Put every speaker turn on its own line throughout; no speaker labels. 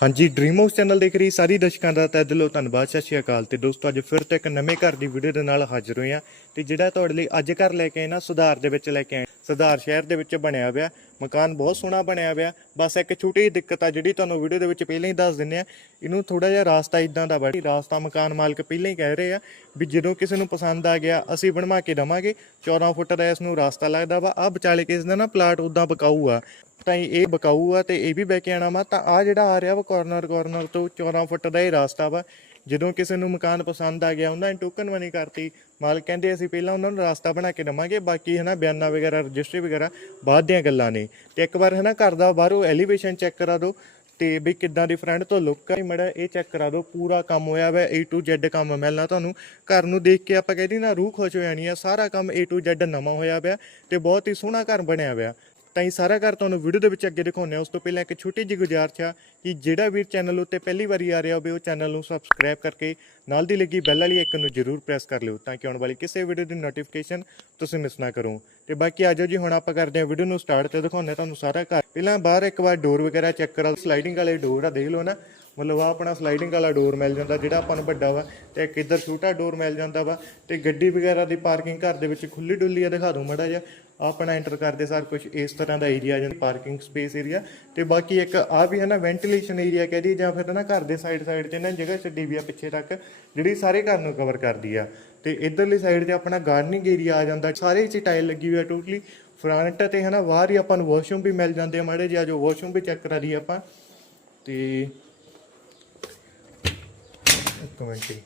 ਹਾਂਜੀ dream house channel ਦੇਖ ਰਹੀ ਸਾਰੀ ਦਰਸ਼ਕਾਂ ਦਾ ਤਹਿ ਦਿਲੋਂ ਧੰਨਵਾਦ, ਸਤਿ ਸ਼੍ਰੀ ਅਕਾਲ। ਤੇ ਦੋਸਤੋ, ਅੱਜ ਫਿਰ ਤੋਂ ਇੱਕ ਨਵੇਂ ਘਰ ਦੀ ਵੀਡੀਓ ਦੇ ਨਾਲ ਹਾਜ਼ਰ ਹੋਏ ਆ ਤੇ ਜਿਹੜਾ ਤੁਹਾਡੇ ਲਈ ਅੱਜ ਘਰ ਲੈ ਕੇ ਆਏ ਨਾ, ਸੁਧਾਰ ਦੇ ਵਿੱਚ ਲੈ ਕੇ ਆਏ। ਸੁਧਾਰ ਸ਼ਹਿਰ ਦੇ ਵਿੱਚ ਬਣਿਆ ਹੋਇਆ ਮਕਾਨ ਬਹੁਤ ਸੋਹਣਾ ਬਣਿਆ ਹੋਇਆ ਬਸ ਇੱਕ ਛੋਟੀ ਜਿਹੀ ਦਿੱਕਤ ਆ ਜਿਹੜੀ ਤੁਹਾਨੂੰ ਵੀਡੀਓ ਦੇ ਵਿੱਚ ਪਹਿਲਾਂ ਹੀ ਦੱਸ ਦਿੰਨੇ ਆ। ਇਹਨੂੰ ਥੋੜਾ ਜਿਹਾ ਰਾਸਤਾ ਇਦਾਂ ਦਾ ਬੜੀ ਰਾਸਤਾ ਮਕਾਨ ਮਾਲਕ ਪਹਿਲਾਂ ਹੀ ਕਹਿ ਰਹੇ ਆ ਵੀ ਜਦੋਂ ਕਿਸੇ ਨੂੰ ਪਸੰਦ ਆ ਗਿਆ, ਅਸੀਂ ਬਣਵਾ ਕੇ ਦਵਾਂਗੇ। 14 ਫੁੱਟ ਦਾ ਇਸ ਨੂੰ ਰਾਸਤਾ ਲੱਗਦਾ ਵਾ। ਆ ਵਿਚਾਲੇ ਕਿਸ ਦਾ ਨਾ ਪਲਾਟ ਉਦਾਂ ਬਕਾਊ ਆ। ਤਾਂ ਇਹ ਬਕਾਊ ਆ ਤੇ ਇਹ ਵੀ ਬੈ ਕੇ ਆਣਾ ਵਾ। ਤਾਂ ਆ ਜਿਹੜਾ ਆ ਰਿਹਾ ਵਾ ਕਾਰਨਰ ਕਾਰਨਰ ਤੋਂ 14 ਫੁੱਟ ਦਾ ਇਹ ਰਾਸਤਾ ਵਾ। ਜਦੋਂ ਕਿਸੇ ਨੂੰ ਮਕਾਨ ਪਸੰਦ ਆ ਗਿਆ, ਉਹਨਾਂ ਨੇ ਟੋਕਨ ਮਨੀ ਕਰਤੀ। ਮਾਲਕ ਕਹਿੰਦੇ, ਅਸੀਂ ਪਹਿਲਾਂ ਉਹਨਾਂ ਨੂੰ ਰਾਸਤਾ ਬਣਾ ਕੇ ਦਵਾਂਗੇ, ਬਾਕੀ ਹੈ ਨਾ ਬਿਆਨਾ ਵਗੈਰਾ, ਰਜਿਸਟਰੀ ਵਗੈਰਾ, ਬਾਅਦ ਦੀਆਂ ਗੱਲਾਂ ਨੇ। ਤੇ ਇੱਕ ਵਾਰ ਹੈ ਨਾ ਘਰ ਦਾ ਬਾਹਰੋਂ ਐਲੀਵੇਸ਼ਨ ਚੈੱਕ ਕਰਾ ਦਿਓ ਤੇ ਵੀ ਕਿੱਦਾਂ ਦੀ ਫਰੰਟ ਤੋਂ ਲੁੱਕ ਹੈ ਮੜਾ ਇਹ ਚੈੱਕ ਕਰਾ ਦਿਓ, ਪੂਰਾ ਕੰਮ ਹੋਇਆ ਵਾ, A to Z ਕੰਮ ਮਿਲਣਾ ਤੁਹਾਨੂੰ। ਘਰ ਨੂੰ ਦੇਖ ਕੇ ਆਪਾਂ ਕਹਿੰਦੇ ਨਾ, ਰੂਹ ਖੁਸ਼ ਹੋ ਜਾਣੀ ਆ, ਸਾਰਾ ਕੰਮ A to Z ਨਵਾਂ ਹੋਇਆ ਪਿਆ ਤੇ ਬਹੁਤ ਹੀ ਸੋਹਣਾ ਘਰ ਬਣਿਆ ਪਿਆ। ਤਾਂ ਇਹ ਸਾਰਾ ਘਰ ਤੁਹਾਨੂੰ ਵੀਡੀਓ ਦੇ ਵਿੱਚ ਅੱਗੇ ਦਿਖਾਉਂਦੇ ਆ ਉਸ ਤੋਂ ਪਹਿਲਾਂ ਇੱਕ ਛੋਟੀ ਜਿਹੀ ਗੁਜ਼ਾਰਿਸ਼ ਆ ਕਿ ਜਿਹੜਾ ਵੀਰ ਚੈਨਲ ਉੱਤੇ ਪਹਿਲੀ ਵਾਰੀ ਆ ਰਿਹਾ ਹੋਵੇ, ਉਹ ਚੈਨਲ ਨੂੰ ਸਬਸਕ੍ਰਾਈਬ ਕਰਕੇ ਨਾਲ ਦੀ ਲੱਗੀ ਬੈਲ ਵਾਲੀ ਆਈਕਨ ਨੂੰ ਜ਼ਰੂਰ ਪ੍ਰੈਸ ਕਰ ਲਿਓ ਤਾਂ ਕਿ ਆਉਣ ਵਾਲੀ ਕਿਸੇ ਵੀਡੀਓ ਦੀ ਨੋਟੀਫਿਕੇਸ਼ਨ ਤੁਸੀਂ ਮਿਸ ਨਾ ਕਰੋ। ਤੇ ਬਾਕੀ ਆਜੋ ਜੀ, ਹੁਣ ਆਪਾਂ ਕਰਦੇ ਹਾਂ ਵੀਡੀਓ ਨੂੰ ਸਟਾਰਟ ਤੇ ਦਿਖਾਉਂਦੇ ਹਾਂ ਤੁਹਾਨੂੰ ਸਾਰਾ ਘਰ। ਪਹਿਲਾਂ ਬਾਹਰ ਇੱਕ ਵਾਰ ਡੋਰ ਵਗੈਰਾ ਚੈੱਕ ਕਰਾ ਸਲਾਈਡਿੰਗ ਵਾਲੇ ਡੋਰ ਆ, ਦੇਖ ਲਓ ਨਾ। ਮਤਲਬ ਆ ਆਪਣਾ ਸਲਾਈਡਿੰਗ ਵਾਲਾ ਡੋਰ ਮਿਲ ਜਾਂਦਾ, ਜਿਹੜਾ ਆਪਾਂ ਨੂੰ ਵੱਡਾ ਵਾ ਤੇ ਇੱਕ ਇੱਧਰ ਛੋਟਾ ਡੋਰ ਮਿਲ ਜਾਂਦਾ ਵਾ। ਤੇ ਗੱਡੀ ਵਗੈਰਾ ਦੀ ਪਾਰਕਿੰਗ ਘਰ ਦੇ ਵਿੱਚ ਖੁੱਲੀ ਡੁੱਲੀ ਆ, ਦਿਖਾ ਦੂੰ ਮੜਾ ਜਿਹਾ। ਆਪਣਾ ਐਂਟਰ ਕਰਦੇ ਸਾਰ ਕੁਝ ਇਸ ਤਰ੍ਹਾਂ ਦਾ ਏਰੀਆ ਜਾਂ ਪਾਰਕਿੰਗ ਸਪੇਸ ਏਰੀਆ ਤੇ ਬਾਕੀ ਇੱਕ ਆ ਵੀ ਹੈ ਨਾ ਵੈਂਟੀਲੇਸ਼ਨ ਏਰੀਆ ਕਹਿ ਕਹਦੀ ਜਾਂ ਫਿਰ ਨਾ ਘਰ ਦੇ ਸਾਈਡ ਸਾਈਡ ਤੇ ਨਾ ਜਗ੍ਹਾ ਛੱਡੀ ਵੀ ਆ ਪਿੱਛੇ ਤੱਕ, ਜਿਹੜੀ ਸਾਰੇ ਘਰ ਨੂੰ ਕਵਰ ਕਰਦੀ ਆ। ਤੇ ਇਧਰਲੀ ਸਾਈਡ ਤੇ ਆਪਣਾ ਗਾਰਡਨਿੰਗ ਏਰੀਆ ਆ ਜਾਂਦਾ, ਸਾਰੇ ਚ ਟਾਈਲ ਲੱਗੀ ਹੋਈ ਆ ਟੋਟਲੀ ਫਰੰਟ ਤੇ ਹੈ ਨਾ ਬਾਹਰ ਹੀ ਆਪਾਂ ਨੂੰ ਵਾਸ਼ਰੂਮ ਵੀ ਮਿਲ ਜਾਂਦੇ ਆ ਮਾੜੇ ਜਿਹਾ ਜੋ ਵਾਸ਼ਰੂਮ ਵੀ ਚੈੱਕ ਕਰਾ ਲਈ ਆਪਾਂ। ਤੇ ਇੱਕ ਮਿੰਟ ਜੀ।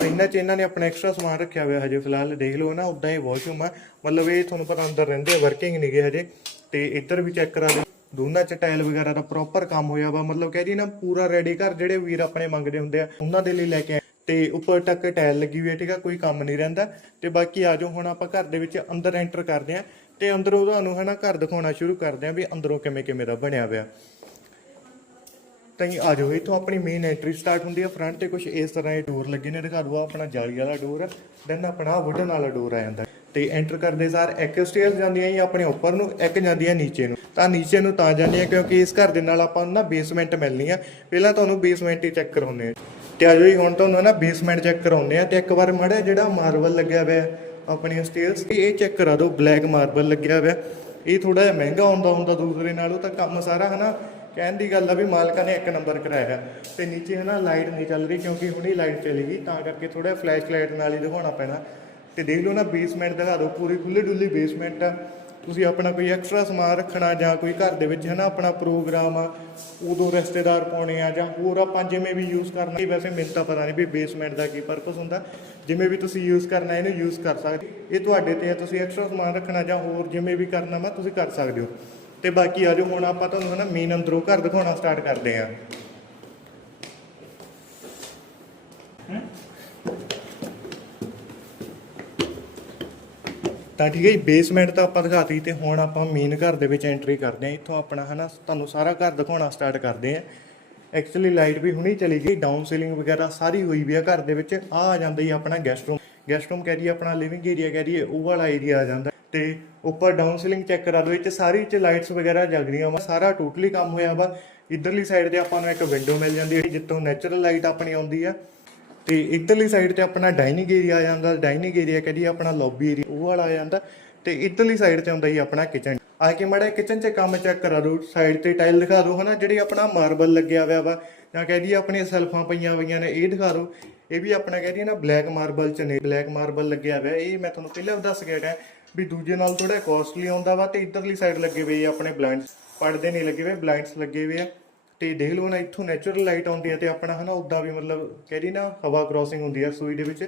ਇਹਨਾਂ ਚ ਇਹਨਾਂ ਨੇ ਆਪਣਾ ਐਕਸਟਰਾ ਸਮਾਨ ਰੱਖਿਆ ਹੋਇਆ ਹਜੇ ਫਿਲਹਾਲ, ਦੇਖ ਲਓ ਨਾ ਉਦਾਂ ਹੀ ਵਾਸ਼ਰੂਮ ਆ। ਮਤਲਬ ਇਹ ਤੁਹਾਨੂੰ ਪਤਾ ਅੰਦਰ ਰਹਿੰਦੇ ਆ ਵਰਕਿੰਗ ਨਹੀਂਗੇ ਹਜੇ। ਤੇ ਇੱਧਰ ਵੀ ਚੈੱਕ ਕਰਾ ਦਿਓ ਦੋਨਾਂ ਚ ਟਾਈਲ ਵਗੈਰਾ ਦਾ ਪ੍ਰੋਪਰ ਕੰਮ ਹੋਇਆ ਵਾ। ਮਤਲਬ ਕਹਿ ਜੀ ਨਾ, ਪੂਰਾ ਰੈਡੀ ਘਰ ਜਿਹੜੇ ਵੀਰ ਆਪਣੇ ਮੰਗਦੇ ਹੁੰਦੇ ਆ, ਉਹਨਾਂ ਦੇ ਲਈ ਲੈ ਕੇ ਆਏ। ਤੇ ਉੱਪਰ ਤੱਕ ਟਾਇਲ ਲੱਗੀ ਹੋਈ ਹੈ, ਠੀਕ ਆ, ਕੋਈ ਕੰਮ ਨਹੀਂ ਰਹਿੰਦਾ। ਤੇ ਬਾਕੀ ਆਜੋ ਹੁਣ ਆਪਾਂ ਘਰ ਦੇ ਵਿੱਚ ਅੰਦਰ ਐਂਟਰ ਕਰਦੇ ਆ। ਤੇ ਅੰਦਰੋਂ ਤੁਹਾਨੂੰ ਹਨਾ ਘਰ ਦਿਖਾਉਣਾ ਸ਼ੁਰੂ ਕਰਦੇ ਆ ਵੀ ਅੰਦਰੋਂ ਕਿਵੇਂ ਕਿਵੇਂ ਦਾ ਬਣਿਆ ਹੋਇਆ। ਤਾਂ ਹੀ ਆ ਜਾਓ, ਇੱਥੋਂ ਆਪਣੀ ਮੇਨ ਐਂਟਰੀ ਸਟਾਰਟ ਹੁੰਦੀ ਹੈ ਫਰੰਟ ਤੇ ਕੁਝ ਇਸ ਤਰ੍ਹਾਂ ਦੇ ਡੋਰ ਲੱਗੇ ਨੇ, ਦਿਖਾ ਦਵਾ ਆਪਣਾ ਜਾਲੀ ਵਾਲਾ ਡੋਰ ਹੈ ਦੈਨ ਆਪਣਾ ਵੁਡਨ ਵਾਲਾ ਡੋਰ ਆ ਜਾਂਦਾ। ਤੇ ਐਂਟਰ ਕਰਦੇ ਸਾਰ ਇੱਕ ਸਟੇਅਰਸ ਜਾਂਦੀਆਂ ਹੀ ਆਪਣੇ ਉੱਪਰ ਨੂੰ, ਇੱਕ ਜਾਂਦੀਆਂ ਨੀਚੇ ਨੂੰ। ਤਾਂ ਨੀਚੇ ਨੂੰ ਤਾਂ ਜਾਂਦੀਆਂ ਕਿਉਂਕਿ ਇਸ ਘਰ ਦੇ ਨਾਲ ਆਪਾਂ ਨੂੰ ਨਾ ਬੇਸਮੈਂਟ ਮਿਲਣੀ ਆ। ਪਹਿਲਾਂ ਤੁਹਾਨੂੰ ਬੇਸਮੈਂਟ ਹੀ ਚੈੱਕ ਕਰਾਉਂਦੇ ਆ। ਤੇ ਆ ਜਾਓ ਜੀ, ਹੁਣ ਤੁਹਾਨੂੰ ਨਾ ਬੇਸਮੈਂਟ ਚੈੱਕ ਕਰਾਉਂਦੇ ਆ। ਤੇ ਇੱਕ ਵਾਰ ਮੜਾ ਜਿਹੜਾ ਮਾਰਬਲ ਲੱਗਿਆ ਹੋਇਆ ਆਪਣੀਆਂ ਸਟੇਅਰਸ ਇਹ ਚੈੱਕ ਕਰਾ ਦਿਓ ਬਲੈਕ ਮਾਰਬਲ ਲੱਗਿਆ ਹੋਇਆ। ਇਹ ਥੋੜਾ ਜਿਹਾ ਮਹਿੰਗਾ ਆਉਂਦਾ ਹੁੰਦਾ ਦੂਸਰੇ ਨਾਲੋਂ ਤਾਂ ਕੰਮ ਸਾਰਾ ਹਨਾ ਕਹਿਣ ਦੀ ਗੱਲ ਆ ਵੀ ਮਾਲਕਾਂ ਨੇ ਇੱਕ ਨੰਬਰ ਕਰਾਇਆ ਹੈ। ਤੇ ਨੀਚੇ ਹਨਾ ਲਾਈਟ ਨਹੀਂ ਚੱਲ ਰਹੀ ਕਿਉਂਕਿ ਹੁਣੀ ਲਾਈਟ ਚਲੀ ਗਈ, ਤਾਂ ਕਰਕੇ ਥੋੜਾ ਫਲੈਸ਼ ਲਾਈਟ ਨਾਲ ਹੀ ਦਿਖਾਉਣਾ ਪੈਣਾ। ਤੇ ਦੇਖ ਲਓ ਨਾ ਬੇਸਮੈਂਟ ਦਿਖਾ ਦਿਓ, ਪੂਰੀ ਖੁੱਲੀ ਡੁੱਲੀ ਬੇਸਮੈਂਟ ਆ। ਤੁਸੀਂ ਆਪਣਾ ਕੋਈ ਐਕਸਟਰਾ ਸਮਾਨ ਰੱਖਣਾ ਜਾਂ ਕੋਈ ਘਰ ਦੇ ਵਿੱਚ ਹਨਾ ਆਪਣਾ ਪ੍ਰੋਗਰਾਮ ਆ, ਉਦੋਂ ਰਿਸ਼ਤੇਦਾਰ ਪਾਉਣੇ ਆ ਜਾਂ ਹੋਰ ਆਪਾਂ ਜਿਵੇਂ ਵੀ ਯੂਜ਼ ਕਰਨਾ, ਇਹ ਵੈਸੇ ਮੈਨੂੰ ਤਾਂ ਪਤਾ ਨਹੀਂ ਵੀ ਬੇਸਮੈਂਟ ਦਾ ਕੀ ਪਰਪਸ ਹੁੰਦਾ। ਜਿਵੇਂ ਵੀ ਤੁਸੀਂ ਯੂਜ਼ ਕਰਨਾ, ਇਹਨੂੰ ਯੂਜ਼ ਕਰ ਸਕਦੇ। ਇਹ ਤੁਹਾਡੇ ਤੇ ਆ, ਤੁਸੀਂ ਐਕਸਟਰਾ ਸਮਾਨ ਰੱਖਣਾ ਜਾਂ ਹੋਰ ਜਿਵੇਂ ਵੀ ਕਰਨਾ ਵਾ, ਤੁਸੀਂ ਕਰ ਸਕਦੇ ਹੋ। ਤੇ ਬਾਕੀ ਆ ਜਾਓ, ਹੁਣ ਆਪਾਂ ਤੁਹਾਨੂੰ ਹਨਾ ਮੇਨ ਅੰਦਰੋਂ ਘਰ ਦਿਖਾਉਣਾ ਸਟਾਰਟ ਕਰਦੇ ਆਂ ਤਾਂ ਠੀਕ ਹੈ ਜੀ ਬੇਸਮੈਂਟ ਤਾਂ ਆਪਾਂ ਦਿਖਾਤੀ ਤੇ ਹੁਣ ਆਪਾਂ ਮੇਨ ਘਰ ਦੇ ਵਿੱਚ ਐਂਟਰੀ ਕਰਦੇ ਆਂ ਇੱਥੋਂ ਆਪਣਾ ਹਨਾ ਤੁਹਾਨੂੰ ਸਾਰਾ ਘਰ ਦਿਖਾਉਣਾ ਸਟਾਰਟ ਕਰਦੇ ਆਂ ਐਕਚੁਅਲੀ ਲਾਈਟ ਵੀ ਹੁਣੀ ਚਲੀ ਗਈ ਡਾਊਨ ਸੀਲਿੰਗ ਵਗੈਰਾ ਸਾਰੀ ਹੋਈ ਵੀ ਆ ਘਰ ਦੇ ਵਿੱਚ। ਆ ਆ ਜਾਂਦਾ ਜੀ ਆਪਣਾ ਗੈਸਟ ਰੂਮ ਗੈਸਟ ਰੂਮ ਕਹਿ ਦਈਏ, ਆਪਣਾ ਲਿਵਿੰਗ ਏਰੀਆ ਕਹਿ ਦਈਏ, ਉਹ ਵਾਲਾ ਏਰੀਆ ਆ ਜਾਂਦਾ। ਤੇ ਉੱਪਰ ਡਾਊਨ ਸੀਲਿੰਗ ਚੈੱਕ ਕਰਾ ਲਓ, ਇਹ ਸਾਰੀ ਚ ਲਾਈਟਸ ਵਗੈਰਾ ਜਗ ਰਹੀਆਂ ਵਾ, ਸਾਰਾ ਟੋਟਲੀ ਕੰਮ ਹੋਇਆ ਵਾ। ਇਧਰਲੀ ਸਾਈਡ ਤੇ ਆਪਾਂ ਨੂੰ ਇੱਕ ਵਿੰਡੋ ਮਿਲ ਜਾਂਦੀ ਹੈ, ਜਿੱਥੋਂ ਨੈਚੁਰਲ ਲਾਈਟ ਆਪਣੀ ਆਉਂਦੀ ਆ। ਤੇ ਇਧਰਲੀ ਸਾਈਡ ਤੇ ਆਪਣਾ ਡਾਈਨਿੰਗ ਏਰੀਆ ਆ ਜਾਂਦਾ ਡਾਈਨਿੰਗ ਏਰੀਆ ਕਹਦੀ ਆਪਣਾ ਲੌਬੀ ਏਰੀਆ ਉਹ ਵਾਲਾ ਆ ਜਾਂਦਾ। ਤੇ ਇਧਰਲੀ ਸਾਈਡ ਤੇ ਆਉਂਦਾ ਜੀ ਆਪਣਾ ਕਿਚਨ ਆ ਕੇ ਮੜਾ ਕਿਚਨ 'ਚ ਕੰਮ ਚੈੱਕ ਕਰਾ ਦੋ ਸਾਈਡ ਤੇ ਟਾਈਲ ਦਿਖਾ ਦਿਓ, ਹਨਾ, ਜਿਹੜੀ ਆਪਣਾ ਮਾਰਬਲ ਲੱਗਿਆ ਹੋਇਆ ਵਾ, ਜਾਂ ਕਹਿ ਦਈਏ ਆਪਣੀਆਂ ਸੈਲਫਾਂ ਪਈਆਂ ਹੋਈਆਂ ਨੇ, ਇਹ ਦਿਖਾ ਦੋ ਇਹ ਵੀ ਆਪਣਾ ਕਹਿ ਦਈਏ ਨਾ ਬਲੈਕ ਮਾਰਬਲ 'ਚ ਨੇ ਬਲੈਕ ਮਾਰਬਲ ਲੱਗਿਆ ਹੋਇਆ, ਇਹ ਮੈਂ ਤੁਹਾਨੂੰ ਪਹਿਲਾਂ ਵੀ ਦੱਸ ਗਿਆ ਹੈਗਾ ਵੀ ਦੂਜੇ ਨਾਲ ਥੋੜਾ ਕੋਸਟਲੀ ਆਉਂਦਾ ਵਾ ਤੇ ਇਧਰਲੀ ਸਾਈਡ ਲੱਗੇ ਹੋਏ ਆਪਣੇ ਬਲਾਈਂਡਸ ਪਰਦੇ ਨਹੀਂ ਲੱਗੇ ਹੋਏ ਬਲਾਈਂਡਸ ਲੱਗੇ ਹੋਏ ਆ। ਤੇ ਦੇਖ ਲਓ ਨਾ, ਇੱਥੋਂ ਨੈਚੁਰਲ ਲਾਈਟ ਆਉਂਦੀ ਹੈ ਤੇ ਆਪਣਾ, ਹਨਾ ਉਦਾਂ ਵੀ ਮਤਲਬ ਕਹਿਦੀ ਨਾ, ਹਵਾ ਕ੍ਰਾਸਿੰਗ ਹੁੰਦੀ ਹੈ ਸੂਈ ਦੇ ਵਿੱਚ।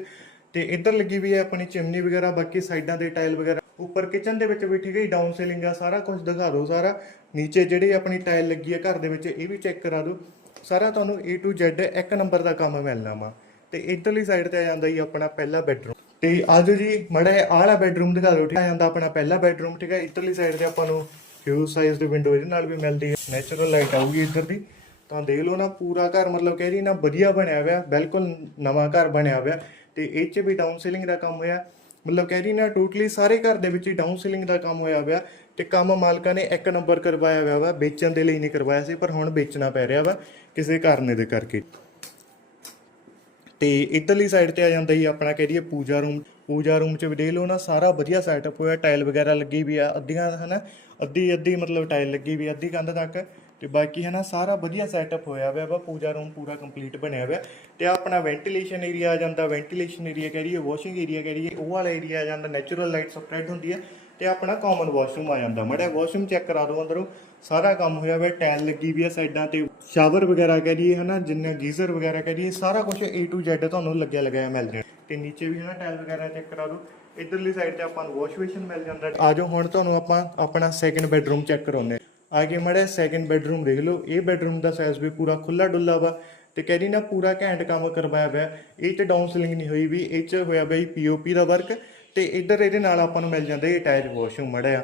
ਤੇ ਇੱਧਰ ਲੱਗੀ ਵੀ ਹੈ ਆਪਣੀ ਚਿਮਨੀ ਵਗੈਰਾ, ਬਾਕੀ ਸਾਈਡਾਂ ਦੇ ਟਾਈਲ ਵਗੈਰਾ ਉੱਪਰ ਕਿਚਨ ਦੇ ਵਿੱਚ ਵੀ ਠੀਕ ਹੈ ਡਾਊਨ ਸੀਲਿੰਗ ਆ, ਸਾਰਾ ਕੁਝ ਦਿਖਾ ਦਿਓ ਸਾਰਾ। ਨੀਚੇ ਜਿਹੜੀ ਆਪਣੀ ਟਾਈਲ ਲੱਗੀ ਹੈ ਘਰ ਦੇ ਵਿੱਚ, ਇਹ ਵੀ ਚੈੱਕ ਕਰਾ ਦਿਓ। ਸਾਰਾ ਤੁਹਾਨੂੰ A to Z ਇੱਕ ਨੰਬਰ ਦਾ ਕੰਮ ਮਿਲਣਾ ਵਾ। ਤੇ ਇੱਧਰਲੀ ਸਾਈਡ ਤੇ ਆ ਜਾਂਦਾ ਜੀ ਆਪਣਾ ਪਹਿਲਾ ਬੈਡਰੂਮ ਤੇ ਆਜੋ ਜੀ ਮੜਾ ਆਲਾ ਬੈਡਰੂਮ ਦਿਖਾ ਦਿਓ, ਠੀਕ ਆ? ਜਾਂਦਾ ਆਪਣਾ ਪਹਿਲਾ ਬੈਡਰੂਮ ਠੀਕ ਹੈ ਇੱਧਰਲੀ ਸਾਈਡ ਤੇ ਆਪਾਂ ਨੂੰ ਹਿਊਜ ਸਾਈਜ਼ ਦੀ ਵਿੰਡੋ ਇਹਦੇ ਨਾਲ ਵੀ ਮਿਲਦੀ ਹੈ ਨੈਚੁਰਲ ਲਾਈਟ ਆਊਗੀ ਇੱਧਰ ਦੀ। ਤਾਂ ਦੇਖ ਲਓ ਨਾ, ਪੂਰਾ ਘਰ ਮਤਲਬ ਕਹਿ ਰਹੀ ਨਾ, ਵਧੀਆ ਬਣਿਆ ਹੋਇਆ, ਬਿਲਕੁਲ ਨਵਾਂ ਘਰ ਬਣਿਆ ਹੋਇਆ। ਤੇ ਇਹ 'ਚ ਵੀ ਡਾਊਨ ਸੀਲਿੰਗ ਦਾ ਕੰਮ ਹੋਇਆ। ਮਤਲਬ ਕਹਿ ਟੋਟਲੀ ਸਾਰੇ ਘਰ ਦੇ ਵਿੱਚ ਹੀ ਡਾਊਨ ਸੀਲਿੰਗ ਦਾ ਕੰਮ ਹੋਇਆ ਹੋਇਆ ਤੇ ਕੰਮ ਮਾਲਕਾਂ ਨੇ ਇੱਕ ਨੰਬਰ ਕਰਵਾਇਆ ਹੋਇਆ ਵਾ, ਵੇਚਣ ਦੇ ਲਈ ਨਹੀਂ ਕਰਵਾਇਆ ਸੀ, ਪਰ ਹੁਣ ਵੇਚਣਾ ਪੈ ਰਿਹਾ ਵਾ ਕਿਸੇ ਕਾਰਨ ਦੇ ਕਰਕੇ। ਤੇ ਇਧਰਲੀ ਸਾਈਡ ਤੇ ਆ ਜਾਂਦਾ ਹੀ ਆਪਣਾ ਕਹਿ ਦਈਏ ਪੂਜਾ ਰੂਮ ਪੂਜਾ ਰੂਮ ਚ ਵੀ ਦੇਖ ਲਓ ਨਾ, ਸਾਰਾ ਵਧੀਆ ਸੈਟਅਪ ਹੋਇਆ ਟਾਈਲ ਵਗੈਰਾ ਲੱਗੀ ਵੀ ਆ, ਅੱਧੀਆਂ ਹਨਾ ਅੱਧੀ ਅੱਧੀ ਮਤਲਬ ਟਾਈਲ ਲੱਗੀ ਵੀ ਅੱਧੀ ਕੰਧ ਤੱਕ। ਤੇ ਬਾਕੀ ਹੈ ਨਾ ਸਾਰਾ ਵਧੀਆ ਸੈਟਅਪ ਹੋਇਆ ਹੋਇਆ ਵਾ, ਪੂਜਾ ਰੂਮ ਪੂਰਾ ਕੰਪਲੀਟ ਬਣਿਆ ਹੋਇਆ। ਤੇ ਆਹ ਆਪਣਾ ਵੈਂਟੀਲੇਸ਼ਨ ਏਰੀਆ ਆ ਜਾਂਦਾ ਵੈਂਟੀਲੇਸ਼ਨ ਏਰੀਆ ਕਹਿ ਦਈਏ ਵਾਸ਼ਿੰਗ ਏਰੀਆ ਕਹਿ ਦਈਏ ਉਹ ਵਾਲਾ ਏਰੀਆ ਆ ਜਾਂਦਾ ਨੈਚੁਰਲ ਲਾਈਟ ਸਪਰੈਡ ਹੁੰਦੀ ਹੈ ਤੇ ਆਪਣਾ ਕਾਮਨ ਵਾਸ਼ਰੂਮ ਆ ਜਾਂਦਾ। ਮੜਾ ਵਾਸ਼ਰੂਮ ਚੈੱਕ ਕਰਾ ਦੋ ਅੰਦਰੋਂ। ਸਾਰਾ ਕੰਮ ਹੋਇਆ ਹੋਇਆ ਟਾਈਲ ਲੱਗੀ ਵੀ ਆ ਸਾਈਡਾਂ ਤੇ ਸ਼ਾਵਰ ਵਗੈਰਾ ਕਹਿ ਦਈਏ ਹਨਾ, ਜਿੰਨਾ ਗੀਜ਼ਰ ਵਗੈਰਾ ਕਹਿ ਦਈਏ ਸਾਰਾ ਕੁਝ A to Z ਤੁਹਾਨੂੰ ਲੱਗਿਆ ਲਗਾਇਆ ਮਿਲ ਜਾਣਾ। ਤੇ ਨੀਚੇ ਵੀ ਹਨਾ ਟਾਈਲ ਵਗੈਰਾ ਚੈੱਕ ਕਰਾ ਦਿਓ। ਇਧਰਲੀ ਸਾਈਡ ਤੇ ਆਪਾਂ ਨੂੰ ਵਾਸ਼ ਬੇਸਿਨ ਮਿਲ ਜਾਂਦਾ। ਆ ਜਾਓ, ਹੁਣ ਤੁਹਾਨੂੰ ਆਪਾਂ ਆਪਣਾ ਸੈਕੰਡ ਬੈਡਰੂਮ ਚੈੱਕ ਕਰਾਉਂਦੇ ਹਾਂ। ਆ ਕੇ ਮੜਾ ਸੈਕੰਡ ਬੈਡਰੂਮ ਦੇਖ ਲਓ, ਇਹ ਬੈਡਰੂਮ ਦਾ ਸਾਈਜ਼ ਵੀ ਪੂਰਾ ਖੁੱਲਾ ਡੁੱਲਾ ਵਾ ਤੇ ਕਹਿ ਰਹੀ ਨਾ ਪੂਰਾ ਘੈਂਟ ਕੰਮ ਕਰਵਾਇਆ ਹੋਇਆ। ਇਹ ਤੇ ਡਾਊਨ ਸੀਲਿੰਗ ਨਹੀਂ ਹੋਈ ਵੀ, ਇਹ ਚ ਹੋਇਆ ਬਈ ਪੀਓਪੀ ਦਾ ਵਰਕ ਤੇ ਇੱਧਰ ਇਹਦੇ ਨਾਲ ਆਪਾਂ ਨੂੰ ਮਿਲ ਜਾਂਦਾ ਇਹ ਅਟੈਚ ਵਾਸ਼ਰੂਮ ਮੜਿਆ।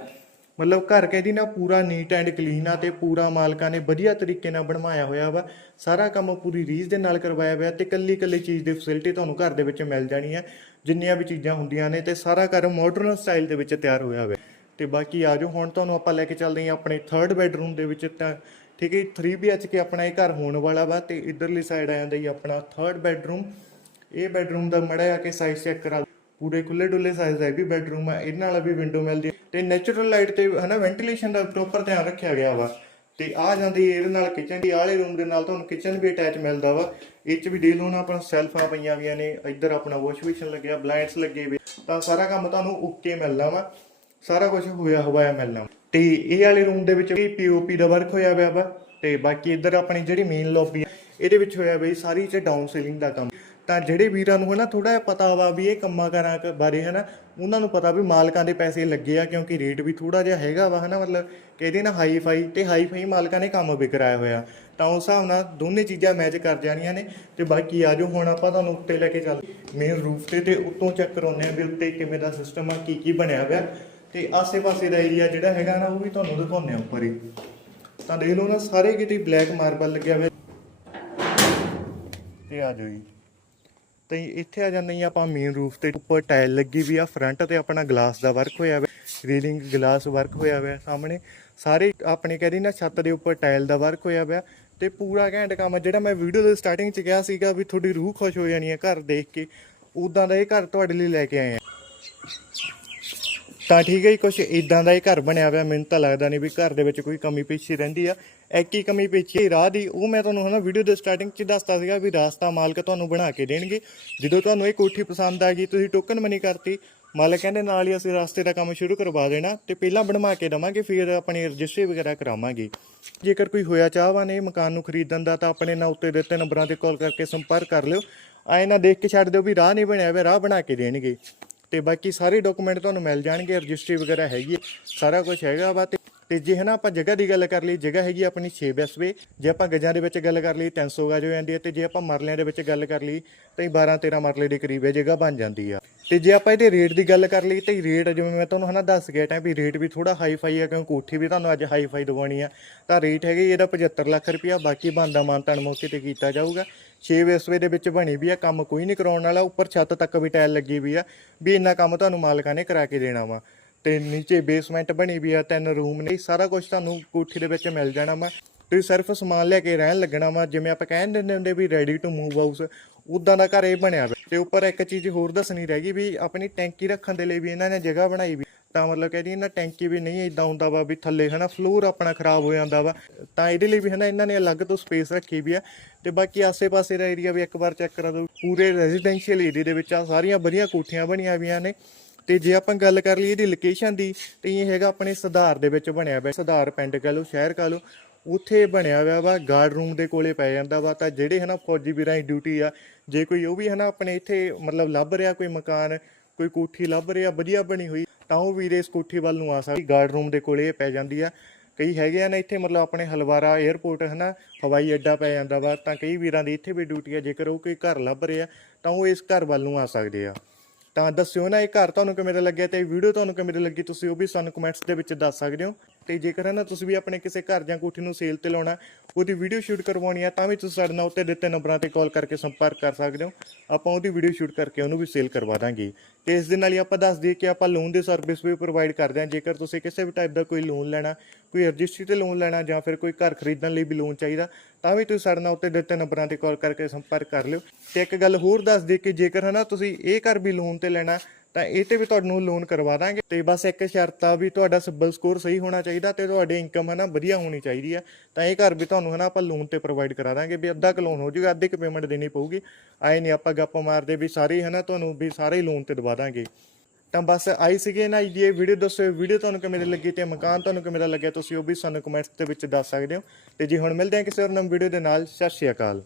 ਮਤਲਬ ਘਰ ਕਹਿੰਦੀ ਨਾ ਪੂਰਾ ਨੀਟ ਐਂਡ ਕਲੀਨ ਆ ਤੇ ਪੂਰਾ ਮਾਲਕਾਂ ਨੇ ਵਧੀਆ ਤਰੀਕੇ ਨਾਲ ਬਣਵਾਇਆ ਹੋਇਆ ਵਾ। ਸਾਰਾ ਕੰਮ ਪੂਰੀ ਰੀਝ ਦੇ ਨਾਲ ਕਰਵਾਇਆ ਹੋਇਆ ਤੇ ਕੱਲੀ ਕੱਲੀ ਚੀਜ਼ ਦੀ ਫੈਸਿਲਿਟੀ ਤੁਹਾਨੂੰ ਘਰ ਦੇ ਵਿੱਚ ਮਿਲ ਜਾਣੀ ਹੈ ਜਿੰਨੀਆਂ ਵੀ ਚੀਜ਼ਾਂ ਹੁੰਦੀਆਂ ਨੇ ਤੇ ਸਾਰਾ ਘਰ ਮਾਡਰਨ ਸਟਾਈਲ ਦੇ ਵਿੱਚ ਤਿਆਰ ਹੋਇਆ ਹੋਇਆ। ਤੇ ਬਾਕੀ ਆਜੋ ਹੁਣ ਤੁਹਾਨੂੰ ਆਪਾਂ ਲੈ ਕੇ ਚੱਲਦੇ ਹਾਂ ਆਪਣੇ ਥਰਡ ਬੈਡਰੂਮ ਦੇ ਵਿੱਚ ਤਾਂ ਠੀਕ ਹੈ 3 BHK ਆਪਣਾ ਇਹ ਘਰ ਹੋਣ ਵਾਲਾ ਵਾ ਤੇ ਇਧਰਲੀ ਸਾਈਡ ਆ ਜਾਂਦਾ ਜੀ ਆਪਣਾ ਥਰਡ ਬੈਡਰੂਮ ਇਹ ਬੈਡਰੂਮ ਦਾ ਮੜਾ ਆ ਕੇ ਸਾਈਜ਼ ਚੈੱਕ ਕਰਾ ਪੂਰੇ ਖੁੱਲੇ ਡੁੱਲੇ ਸਾਈਜ਼ ਦਾ ਇਹ ਵੀ ਬੈਡਰੂਮ ਆ ਇਹਨਾਂ ਨਾਲ ਵੀ ਵਿੰਡੋ ਮਿਲਦੀ ਹੈ ਤੇ ਨੈਚੁਰਲ ਲਾਈਟ ਤੇ ਹਨਾ ਵੈਂਟੀਲੇਸ਼ਨ ਦਾ ਪ੍ਰੋਪਰ ਧਿਆਨ ਰੱਖਿਆ ਗਿਆ ਵਾ। ਤੇ ਆ ਜਾਂਦੀ ਇਹਦੇ ਨਾਲ ਕਿਚਨ ਦੀ, ਆਲੇ ਰੂਮ ਦੇ ਨਾਲ ਤੁਹਾਨੂੰ ਕਿਚਨ ਵੀ ਅਟੈਚ ਮਿਲਦਾ ਵਾ। ਇਹ ਚ ਵੀ ਡੀਲ ਹੋਣਾ, ਆਪਣਾ ਸੈਲਫਾਂ ਪਈਆਂ ਵੀਆਂ ਨੇ, ਇੱਧਰ ਆਪਣਾ ਵਾਸ਼ ਬੇਸਿਨ ਲੱਗਿਆ ਬਲਾਈਂਡਸ ਲੱਗੇ ਵੇ ਤਾਂ ਸਾਰਾ ਕੰਮ ਤੁਹਾਨੂੰ ਓਕੇ ਮਿਲਦਾ ਵਾ। ਸਾਰਾ ਕੁਝ ਹੋਇਆ ਹਵਾਇਆ ਮਿਲਣਾ। ਤੇ ਇਹ ਵਾਲੇ ਰੂਮ ਦੇ ਵਿੱਚ ਵੀ ਪੀਓਪੀ ਦਾ ਵਰਕ ਹੋਇਆ ਹੋਇਆ ਵਾ, ਤੇ ਬਾਕੀ ਇੱਧਰ ਆਪਣੀ ਜਿਹੜੀ ਮੇਨ ਲੌਬੀ ਇਹਦੇ ਵਿੱਚ ਹੋਇਆ ਬਈ ਸਾਰੀ ਚ ਡਾਊਨ ਸੀਲਿੰਗ ਦਾ ਕੰਮ। ਤਾਂ ਜਿਹੜੇ ਵੀਰਾਂ ਨੂੰ ਹਨਾ ਥੋੜਾ ਜਿਹਾ ਪਤਾ ਵਾ ਵੀ ਇਹ ਕੰਮਾਂ ਕਰਾਂ ਕ- ਬਾਰੇ ਹਨਾ, ਉਹਨਾਂ ਨੂੰ ਪਤਾ ਵੀ ਮਾਲਕਾਂ ਦੇ ਪੈਸੇ ਲੱਗੇ ਆ, ਕਿਉਂਕਿ ਰੇਟ ਵੀ ਥੋੜਾ ਜਿਹਾ ਹੈਗਾ ਵਾ ਹਨਾ, ਮਤਲਬ ਕਹਿੰਦੇ ਨਾ ਹਾਈ ਫਾਈ ਤੇ ਹਾਈ ਫਾਈ ਮਾਲਕਾਂ ਨੇ ਕੰਮ ਵੀ ਕਰਾਇਆ ਹੋਇਆ। ਤਾਂ ਉਸ ਹਿਸਾਬ ਨਾਲ ਦੋਨੇ ਚੀਜ਼ਾਂ ਮੈਚ ਕਰ ਜਾਣੀਆਂ ਨੇ, ਤੇ ਬਾਕੀ ਆਜੋ ਹੁਣ ਆਪਾਂ ਤੁਹਾਨੂੰ ਉੱਤੇ ਲੈ ਕੇ ਚੱਲ। ਮੇਨ ਰੂਫ ਤੇ ਤੇ ਉੱਤੋਂ ਚੈੱਕ ਕਰਾਉਂਦੇ ਆ ਵੀ ਉੱਤੇ ਕਿਵੇਂ ਦਾ ਸਿਸਟਮ ਆ ਕੀ ਕੀ ਬਣਿਆ ਹੋਇਆ। ਤੇ ਆਸੇ-ਪਾਸੇ ਦਾ ਏਰੀਆ ਜਿਹੜਾ ਹੈਗਾ ਨਾ, ਉਹ ਵੀ ਤੁਹਾਨੂੰ ਦਿਖਾਉਂਦੇ ਆ ਉੱਪਰ ਹੀ। ਤਾਂ ਦੇਖ ਲਓ ਨਾ, ਸਾਰੇ ਕਿਤੇ ਬਲੈਕ ਮਾਰਬਲ ਲੱਗਿਆ ਹੋਇਆ। ਤੇ ਆ ਜਾਓ ਜੀ। ਤੇ ਇੱਥੇ ਆ ਜਾਂਦੇ ਆਪਾਂ ਮੇਨ ਰੂਫ ਤੇ। ਉੱਪਰ ਟਾਇਲ ਲੱਗੀ ਵੀ ਆ ਫਰੰਟ ਤੇ ਆਪਣਾ ਗਲਾਸ ਦਾ ਵਰਕ ਹੋਇਆ ਹੋਇਆ ਰੀਲਿੰਗ ਗਲਾਸ ਵਰਕ ਹੋਇਆ ਹੋਇਆ ਸਾਹਮਣੇ। ਸਾਰੇ ਆਪਣੇ ਕਹਿੰਦੀ ਨਾ, ਛੱਤ ਦੇ ਉੱਪਰ ਟਾਇਲ ਦਾ ਵਰਕ ਹੋਇਆ ਹੋਇਆ ਤੇ ਪੂਰਾ ਘੈਂਟ ਕੰਮ ਜਿਹੜਾ ਮੈਂ ਵੀਡੀਓ ਦੇ ਸਟਾਰਟਿੰਗ 'ਚ ਕਿਹਾ ਸੀਗਾ ਵੀ ਤੁਹਾਡੀ ਰੂਹ ਖੁਸ਼ ਹੋ ਜਾਣੀ ਹੈ ਘਰ ਦੇਖ ਕੇ। ਉਦਾਂ ਦਾ ਇਹ ਘਰ ਤੁਹਾਡੇ ਲਈ ਲੈ ਕੇ ਆਏ ਆ। ਤਾਂ ਠੀਕ ਹੈ ਜੀ, ਕੁਛ ਇਦਾਂ ਦਾ ਹੀ ਘਰ ਬਣਿਆ ਹੋਇਆ ਮੈਨੂੰ ਤਾਂ ਲੱਗਦਾ ਨਹੀਂ ਵੀ ਘਰ ਦੇ ਵਿੱਚ ਕੋਈ ਕਮੀ ਪੇਸ਼ੀ ਰਹਿੰਦੀ ਆ। ਇੱਕ ਹੀ ਕਮੀ ਪੇਸ਼ੀ ਰਾਹ ਦੀ, ਉਹ ਮੈਂ ਤੁਹਾਨੂੰ ਹਨਾ ਵੀਡੀਓ ਦੇ ਸਟਾਰਟਿੰਗ 'ਚ ਦੱਸਤਾ ਸੀਗਾ ਵੀ ਰਾਸਤਾ ਮਾਲਕ ਤੁਹਾਨੂੰ ਬਣਾ ਕੇ ਦੇਣਗੇ। ਜਦੋਂ ਤੁਹਾਨੂੰ ਇਹ ਕੋਠੀ ਪਸੰਦ ਆ ਗਈ, ਤੁਸੀਂ ਟੋਕਨ ਮਨੀ ਕਰਤੀ, ਮਾਲਕ ਕਹਿੰਦੇ ਨਾਲ ਹੀ ਅਸੀਂ ਰਾਸਤੇ ਦਾ ਕੰਮ ਸ਼ੁਰੂ ਕਰਵਾ ਦੇਣਾ ਤੇ ਪਹਿਲਾਂ ਬਣਵਾ ਕੇ ਦਵਾਂਗੇ, ਫਿਰ ਆਪਣੀ ਰਜਿਸਟਰੀ ਵਗੈਰਾ ਕਰਾਵਾਂਗੇ। ਜੇਕਰ ਕੋਈ ਹੋਇਆ ਚਾਹਵਾਨ ਇਹ ਮਕਾਨ ਨੂੰ ਖਰੀਦਣ ਦਾ, ਤਾਂ ਆਪਣੇ ਨਾਲ ਉੱਤੇ ਦਿੱਤੇ ਨੰਬਰਾਂ ਤੇ ਕਾਲ ਕਰਕੇ ਸੰਪਰਕ ਕਰ ਲਿਓ। ਆਏ ਨਾ ਦੇਖ ਕੇ ਛੱਡ ਦਿਓ ਵੀ ਰਾਹ ਨਹੀਂ ਬਣਿਆ ਹੋਇਆ ਰਾਹ ਬਣਾ ਕੇ ਦੇਣਗੇ। ਤੇ ਬਾਕੀ ਸਾਰੇ ਡਾਕੂਮੈਂਟ ਤੁਹਾਨੂੰ ਮਿਲ ਜਾਣਗੇ, ਰਜਿਸਟਰੀ ਵਗੈਰਾ ਹੈਗੀ ਹੈ, ਸਾਰਾ ਕੁਝ ਹੈਗਾ ਵਾ ਤੇ ਤੇ ਜੇ ਹਨਾ ਆਪਾਂ ਜਗ੍ਹਾ ਦੀ ਗੱਲ ਕਰ ਲਈ, ਜਗ੍ਹਾ ਹੈਗੀ ਆ ਆਪਣੀ 6 ਬੈਸਵੇ ਜੇ ਆਪਾਂ ਗਜਾਂ ਦੇ ਵਿੱਚ ਗੱਲ ਕਰ ਲਈ 300 ਗਜ ਹੋ ਜਾਂਦੀ ਹੈ ਤੇ ਜੇ ਆਪਾਂ ਮਰਲਿਆਂ ਦੇ ਵਿੱਚ ਗੱਲ ਕਰ ਲਈ, ਤਾਂ 12 13 ਮਰਲੇ ਦੇ ਕਰੀਬ ਇਹ ਜਗ੍ਹਾ ਬਣ ਜਾਂਦੀ ਆ। ਤੇ ਜੇ ਆਪਾਂ ਇਹਦੇ ਰੇਟ ਦੀ ਗੱਲ ਕਰ ਲਈ, ਤੇ ਰੇਟ ਜਿਵੇਂ ਮੈਂ ਤੁਹਾਨੂੰ ਹਨਾ ਦੱਸ ਗਿਆ ਟਾਈਮ ਵੀ ਰੇਟ ਵੀ ਥੋੜਾ ਹਾਈ ਫਾਈ ਆ, ਕਿਉਂਕਿ ਕੋਠੀ ਵੀ ਤੁਹਾਨੂੰ ਅੱਜ ਹਾਈ ਫਾਈ ਦਵਾਉਣੀ ਆ। ਤਾਂ ਰੇਟ ਹੈਗਾ ਇਹਦਾ 75 ਲੱਖ ਰੁਪਇਆ, ਬਾਕੀ ਬਣਦਾ ਮਾਨਤਾਨ ਮੌਕੇ ਤੇ ਕੀਤਾ ਜਾਊਗਾ। 6 ਵਿਸਵੇ ਦੇ ਵਿੱਚ ਬਣੀ ਵੀ ਆ, ਕੰਮ ਕੋਈ ਨਹੀਂ ਕਰਾਉਣ ਵਾਲਾ, ਉੱਪਰ ਛੱਤ ਤੱਕ ਵੀ ਟਾਇਲ ਲੱਗੀ ਵੀ ਆ, ਵੀ ਇੰਨਾ ਕੰਮ ਤੁਹਾਨੂੰ ਮਾਲਕਾਂ ਨੇ ਕਰਾ ਕੇ ਦੇਣਾ ਵਾ। ਤੇ ਨੀਚੇ ਬੇਸਮੈਂਟ ਬਣੀ ਵੀ ਆ, ਤਿੰਨ ਰੂਮ ਨੇ, ਸਾਰਾ ਕੁਝ ਤੁਹਾਨੂੰ ਕੋਠੀ ਦੇ ਵਿੱਚ ਮਿਲ ਜਾਣਾ ਵਾ। ਤੁਸੀਂ ਸਿਰਫ ਸਮਾਨ ਲੈ ਕੇ ਰਹਿਣ ਲੱਗਣਾ ਵਾ, ਜਿਵੇਂ ਆਪਾਂ ਕਹਿ ਦਿੰਦੇ ਹੁੰਦੇ ਵੀ ਰੈਡੀ ਟੂ ਮੂਵ ਹਾਊਸ ਉਦਾਂ ਦਾ ਘਰ ਇਹ ਬਣਿਆ ਵਾ। ਤੇ ਉੱਪਰ ਇੱਕ ਚੀਜ਼ ਹੋਰ ਦੱਸਣੀ ਰਹਿ ਗਈ ਵੀ ਆਪਣੀ ਟੈਂਕੀ ਰੱਖਣ ਦੇ ਲਈ ਵੀ ਇਹਨਾਂ ਨੇ ਜਗ੍ਹਾ ਬਣਾਈ ਵੀ। ਤਾਂ ਮਤਲਬ ਕਹਿੰਦੀ ਇਹਨਾਂ ਟੈਂਕੀ ਵੀ ਨਹੀਂ ਇਦਾਂ ਹੁੰਦਾ ਵਾ ਵੀ ਥੱਲੇ, ਹਨਾ, ਫਲੋਰ ਆਪਣਾ ਖਰਾਬ ਹੋ ਜਾਂਦਾ ਵਾ। ਤਾਂ ਇਹਦੇ ਲਈ ਵੀ, ਹਨਾ, ਇਹਨਾਂ ਨੇ ਅਲੱਗ ਤੋਂ ਸਪੇਸ ਰੱਖੀ ਵੀ ਆ। ਤੇ ਬਾਕੀ ਆਸੇ-ਪਾਸੇ ਦਾ ਏਰੀਆ ਵੀ ਇੱਕ ਵਾਰ ਚੈੱਕ ਕਰਾ ਦਿਓ ਪੂਰੇ ਰੈਜ਼ੀਡੈਂਸ਼ੀਅਲ ਏਰੀਆ ਦੇ ਵਿੱਚ ਆ, ਸਾਰੀਆਂ ਵਧੀਆ ਕੋਠੀਆਂ ਬਣੀਆਂ ਹੋਈਆਂ ਨੇ। ਤੇ ਜੇ ਆਪਾਂ ਗੱਲ ਕਰ ਲਈਏ ਇਹਦੀ ਲੋਕੇਸ਼ਨ ਦੀ, ਤੇ ਇਹ ਹੈਗਾ ਆਪਣੇ ਸੁਧਾਰ ਦੇ ਵਿੱਚ ਬਣਿਆ ਹੋਇਆ ਸੁਧਾਰ ਪਿੰਡ ਕਹ ਲਓ, ਸ਼ਹਿਰ ਕਹ ਲਓ। ਉੱਥੇ ਬਣਿਆ ਹੋਇਆ ਵਾ ਗਾਰਡ ਰੂਮ ਦੇ ਕੋਲੇ ਪੈ ਜਾਂਦਾ ਵਾ। ਤਾਂ ਜਿਹੜੇ, ਹਨਾ, ਫੌਜੀ ਵੀਰਾਂ ਦੀ ਡਿਊਟੀ ਆ, ਜੇ ਕੋਈ ਉਹ ਵੀ, ਹਨਾ, ਆਪਣੇ ਇੱਥੇ ਮਤਲਬ ਲੱਭ ਰਿਹਾ ਕੋਈ ਮਕਾਨ, ਕੋਈ ਕੋਠੀ ਲੱਭ ਰਿਹਾ, ਵਧੀਆ ਬਣੀ ਹੋਈ ਤਾਂ ਉਹ ਵੀਰੇ ਇਸ ਕੋਠੀ ਵੱਲ ਨੂੰ ਆ ਸਕਦੀ ਗਾਰਡ ਰੂਮ ਦੇ ਕੋਲੇ ਪੈ ਜਾਂਦੀ ਆ। ਕਈ ਹੈਗੇ ਆ ਨਾ ਇੱਥੇ, ਮਤਲਬ ਆਪਣੇ ਹਲਵਾਰਾ 에ਅਰਪੋਰਟ ਹਨਾ ਹਵਾਈ ਅੱਡਾ ਪੈ ਜਾਂਦਾ ਵਾ, ਤਾਂ ਕਈ ਵੀਰਾਂ ਦੀ ਇੱਥੇ ਵੀ ਡਿਊਟੀ ਆ, ਜੇਕਰ ਉਹ ਕੋਈ ਘਰ ਲੱਭ ਰਿਹਾ, ਤਾਂ ਉਹ ਇਸ ਘਰ ਵੱਲ ਨੂੰ ਆ ਸਕਦੇ ਆ। ਤਾਂ ਦੱਸਿਓ ਨਾ ਇਹ ਘਰ ਤੁਹਾਨੂੰ ਕਿਵੇਂ ਦਾ ਲੱਗਿਆ ਤੇ ਇਹ ਵੀਡੀਓ ਤੁਹਾਨੂੰ ਕਿਵੇਂ ਦੀ ਲੱਗੀ, ਤੁਸੀਂ ਉਹ ਵੀ ਸਾਨੂੰ ਕਮੈਂਟਸ ਦੇ ਵਿੱਚ ਦੱਸ ਸਕਦੇ ਹੋ। ਤੇ ਜੇਕਰ ਹਨਾ ਤੁਸੀਂ ਵੀ ਆਪਣੇ ਕਿਸੇ ਘਰ ਜਾਂ ਕੋਠੀ ਨੂੰ ਸੇਲ ਤੇ ਲਾਉਣਾ, ਉਹਦੀ ਵੀਡੀਓ ਸ਼ੂਟ ਕਰਵਾਉਣੀ ਆ, ਤਾਂ ਵੀ ਤੁਸੀਂ ਸਾਡੇ ਨਾਲ ਉੱਤੇ ਦਿੱਤੇ ਨੰਬਰਾਂ ਤੇ ਕਾਲ ਕਰਕੇ ਸੰਪਰਕ ਕਰ ਸਕਦੇ ਹੋ। ਆਪਾਂ ਉਹਦੀ ਵੀਡੀਓ ਸ਼ੂਟ ਕਰਕੇ ਉਹਨੂੰ ਵੀ ਸੇਲ ਕਰਵਾ ਦਾਂਗੇ। ਤੇ ਇਸ ਦੇ ਨਾਲ ਹੀ ਆਪਾਂ ਦੱਸ ਦਈਏ ਕਿ ਆਪਾਂ ਲੋਨ ਦੀ ਸਰਵਿਸ ਵੀ ਪ੍ਰੋਵਾਈਡ ਕਰਦੇ ਹਾਂ। ਜੇਕਰ ਤੁਸੀਂ ਕਿਸੇ ਵੀ ਟਾਈਪ ਦਾ ਕੋਈ ਲੋਨ ਲੈਣਾ, ਕੋਈ ਰਜਿਸਟਰੀ ਤੇ ਲੋਨ ਲੈਣਾ ਜਾਂ ਫਿਰ ਕੋਈ ਘਰ ਖਰੀਦਣ ਲਈ ਵੀ ਲੋਨ ਚਾਹੀਦਾ, ਤਾਂ ਵੀ ਤੁਸੀਂ ਸਾਡੇ ਨਾਲ ਉੱਤੇ ਦਿੱਤੇ ਨੰਬਰਾਂ ਤੇ ਕਾਲ ਕਰਕੇ ਸੰਪਰਕ ਕਰ ਲਿਓ। ਤੇ ਇੱਕ ਗੱਲ ਹੋਰ ਦੱਸ ਦਈਏ ਕਿ ਜੇਕਰ ਹਨਾ ਤੁਸੀਂ ਇਹ ਘਰ ਵੀ ਲੋਨ ਤੇ ਲੈਣਾ ਤਾਂ ਇਹ ਤੇ ਵੀ ਤੁਹਾਨੂੰ ਲੋਨ ਕਰਵਾ ਦਾਂਗੇ। ਤੇ ਬਸ ਇੱਕ ਸ਼ਰਤ ਆ ਵੀ ਤੁਹਾਡਾ ਸਿਬਲ ਸਕੋਰ ਸਹੀ ਹੋਣਾ ਚਾਹੀਦਾ ਤੇ ਤੁਹਾਡੀ ਇਨਕਮ ਹਨਾ ਵਧੀਆ ਹੋਣੀ ਚਾਹੀਦੀ ਆ। ਤਾਂ ਇਹ ਘਰ ਵੀ ਤੁਹਾਨੂੰ ਹਨਾ ਆਪਾਂ ਲੋਨ ਤੇ ਪ੍ਰੋਵਾਈਡ ਕਰਾ ਦਾਂਗੇ ਵੀ ਅੱਧਾ ਕੁ ਲੋਨ ਹੋ ਜਾਊਗਾ, ਅੱਧੀ ਕੁ ਪੇਮੈਂਟ ਦੇਣੀ ਪਊਗੀ। ਆਏ ਨਹੀਂ ਆਪਾਂ ਗੱਪ ਮਾਰਦੇ ਵੀ ਸਾਰੇ ਹਨਾ ਤੁਹਾਨੂੰ ਵੀ ਸਾਰੇ ਲੋਨ ਤੇ ਦਵਾ ਦਾਂਗੇ। ਤਾਂ ਬਸ ਆਈ ਸੀਗੇ ਨਾ ਜੀ, ਇਹ ਵੀਡੀਓ ਦੱਸੋ ਵੀਡੀਓ ਤੁਹਾਨੂੰ ਕਿਵੇਂ ਦੀ ਲੱਗੀ ਤੇ ਮਕਾਨ ਤੁਹਾਨੂੰ ਕਿਵੇਂ ਦਾ ਲੱਗਿਆ ਤੁਸੀਂ ਉਹ ਵੀ ਸਾਨੂੰ ਕਮੈਂਟਸ ਦੇ ਵਿੱਚ ਦੱਸ ਸਕਦੇ ਹੋ। ਤੇ ਜੀ ਹੁਣ ਮਿਲਦੇ ਹਾਂ ਕਿਸੇ ਹੋਰ ਨਵੀਂ ਵੀਡੀਓ ਦੇ ਨਾਲ, ਸਤਿ ਸ਼੍ਰੀ ਅਕਾਲ।